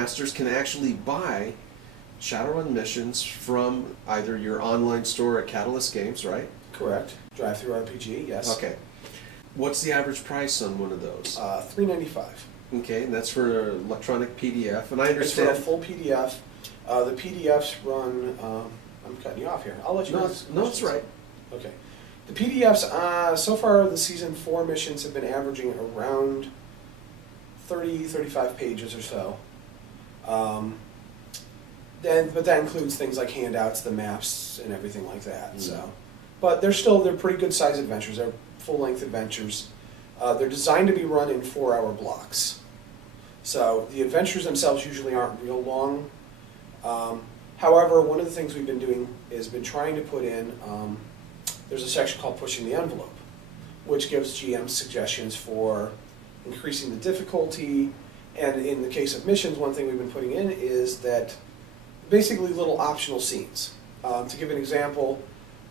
Masters can actually buy Shadowrun missions from either your online store at Catalyst Games, right? Correct. Drive-through RPG, yes. Okay. What's the average price on one of those? $3.95. Okay, and that's for an electronic PDF, and I It's understand... for a full PDF. The PDFs run... I'm cutting you off here. I'll let you know. No, it's right. Okay. The PDFs, so far the Season 4 missions have been averaging around 35 pages or so. But that includes things like handouts, the maps, and everything like that. Mm. So, but they're pretty good sized adventures. They're full-length adventures. They're designed to be run in 4-hour blocks. So the adventures themselves usually aren't real long. However, one of the things we've been doing is been trying to put in, there's a section called Pushing the Envelope, which gives GMs suggestions for increasing the difficulty. And in the case of missions, one thing we've been putting in is that basically little optional scenes. To give an example,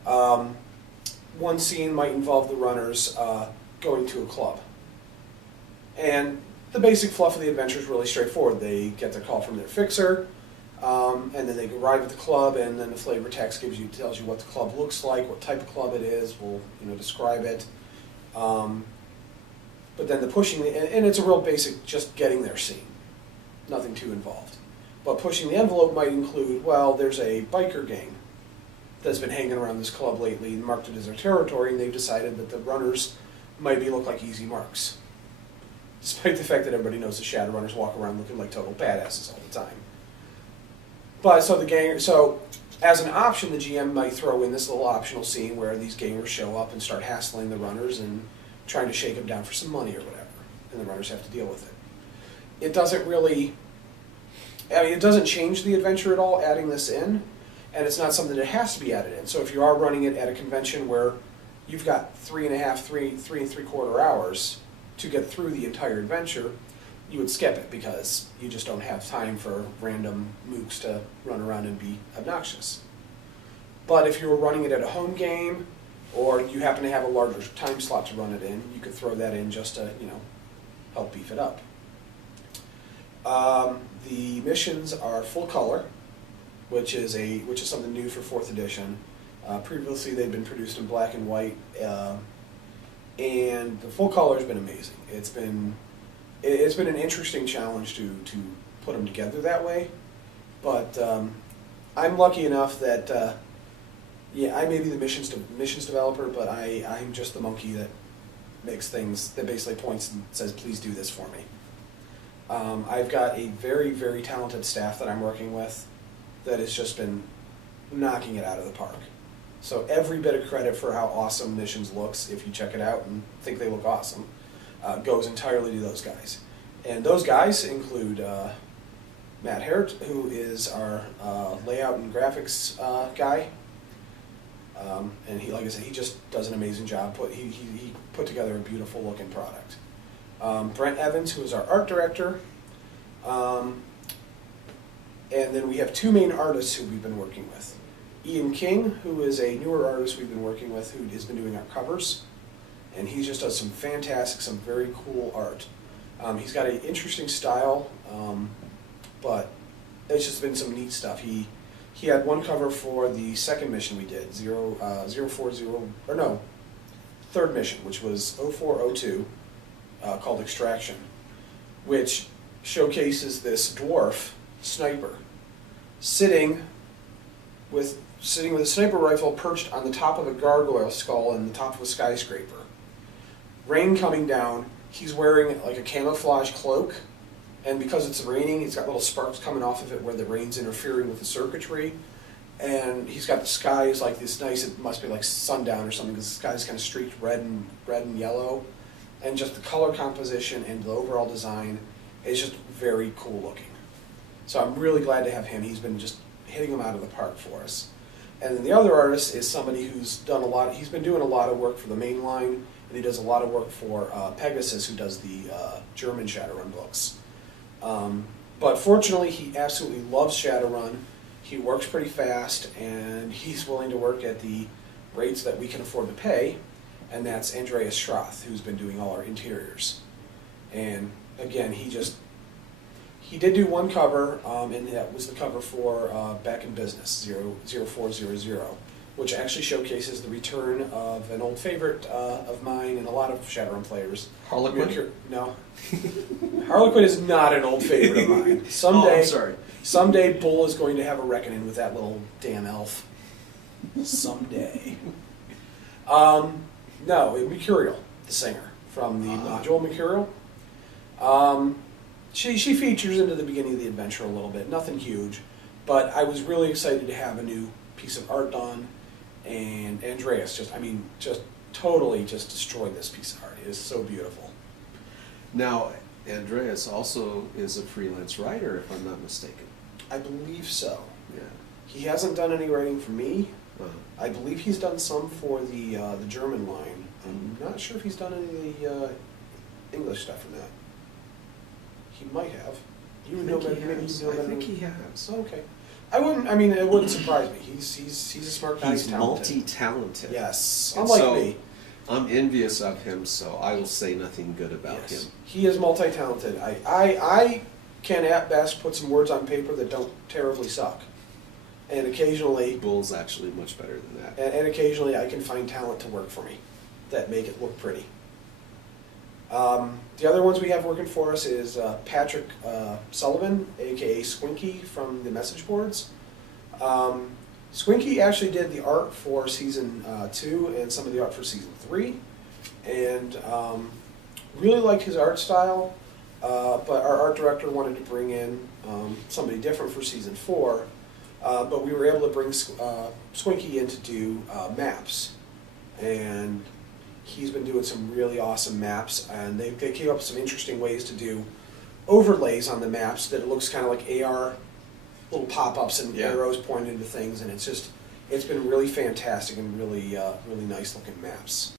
one scene might involve the runners going to a club. And the basic fluff of the adventure is really straightforward. They get their call from their fixer, and then they arrive at the club, and then the flavor text tells you what the club looks like, what type of club it is, will describe it. But then the pushing, and it's a real basic, just getting there scene. Nothing too involved. But pushing the envelope might include, well, there's a biker gang that's been hanging around this club lately and marked it as their territory, and they've decided that the runners might look like easy marks. Despite the fact that everybody knows the Shadowrunners walk around looking like total badasses all the time. But so as an option, the GM might throw in this little optional scene where these gangers show up and start hassling the runners and trying to shake them down for some money or whatever, and the runners have to deal with it. It doesn't really, it doesn't change the adventure at all adding this in, and it's not something that has to be added in. So if you are running it at a convention where you've got 3 3.75 hours to get through the entire adventure, you would skip it because you just don't have time for random mooks to run around and be obnoxious. But if you were running it at a home game, or you happen to have a larger time slot to run it in, you could throw that in just to, help beef it up. The missions are full color, which is something new for 4th edition. Previously they'd been produced in black and white, and the full color has been amazing. It's been an interesting challenge to put them together that way, but I'm lucky enough that I may be the missions developer, but I'm just the monkey that makes things, that basically points and says, please do this for me. I've got a very, very talented staff that I'm working with that has just been knocking it out of the park. So every bit of credit for how awesome Missions looks, if you check it out and think they look awesome, goes entirely to those guys. And those guys include Matt Hart, who is our layout and graphics guy. And he, like I said, he just does an amazing job. He put together a beautiful looking product. Brent Evans, who is our art director. And then we have 2 main artists who we've been working with. Ian King, who is a newer artist we've been working with, who has been doing our covers. And he just does some very cool art. He's got an interesting style, but it's just been some neat stuff. He had one cover for the second mission we did, 3rd mission, which was 0402, called Extraction, which showcases this dwarf sniper sitting with a sniper rifle perched on the top of a gargoyle skull and the top of a skyscraper. Rain coming down, he's wearing like a camouflage cloak, and because it's raining, he's got little sparks coming off of it where the rain's interfering with the circuitry, and he's got the skies like this nice, it must be like sundown or something, because the sky's kind of streaked red and yellow, and just the color composition and the overall design is just very cool looking. So I'm really glad to have him. He's been just hitting them out of the park for us. And then the other artist is somebody who's done he's been doing a lot of work for the main line, and he does a lot of work for Pegasus, who does the German Shadowrun books. But fortunately, he absolutely loves Shadowrun. He works pretty fast, and he's willing to work at the rates that we can afford to pay, and that's Andreas Schroth, who's been doing all our interiors. And again, he He did do one cover, and that was the cover for Back in Business 0400, which actually showcases the return of an old favorite of mine and a lot of Shadowrun players. Harlequin? No. Harlequin is not an old favorite of mine. Someday, Oh, I'm sorry. someday Bull is going to have a reckoning with that little damn elf. Someday. No, Mercurial, the singer from the module Mercurial. She features into the beginning of the adventure a little bit, nothing huge, but I was really excited to have a new piece of art done, and Andreas just totally destroyed this piece of art. It is so beautiful. Now, Andreas also is a freelance writer, if I'm not mistaken. I believe so. Yeah. He hasn't done any writing for me. Uh-huh. I believe he's done some for the German line. I'm not sure if he's done any of the English stuff in that. He might have. You would know better. Maybe you know I better. think he has. Oh, okay. I wouldn't. I mean, it wouldn't surprise me. He's a smart guy. He's talented. multi-talented. Yes, And unlike so, me. I'm envious of him, so I will say nothing good about Yes. him. He is multi-talented. I can at best put some words on paper that don't terribly suck, and occasionally, Bull's actually much better than that. and occasionally, I can find talent to work for me that make it look pretty. The other ones we have working for us is Patrick Sullivan, aka Squinky from the message boards. Squinky actually did the art for season 2 and some of the art for season 3, and really liked his art style. But our art director wanted to bring in somebody different for season 4. But we were able to bring Squinky in to do maps, and he's been doing some really awesome maps, and they came up with some interesting ways to do overlays on the maps that it looks kind of like AR, little pop-ups and Yeah. arrows pointing to things, and it's been really fantastic and really nice looking maps.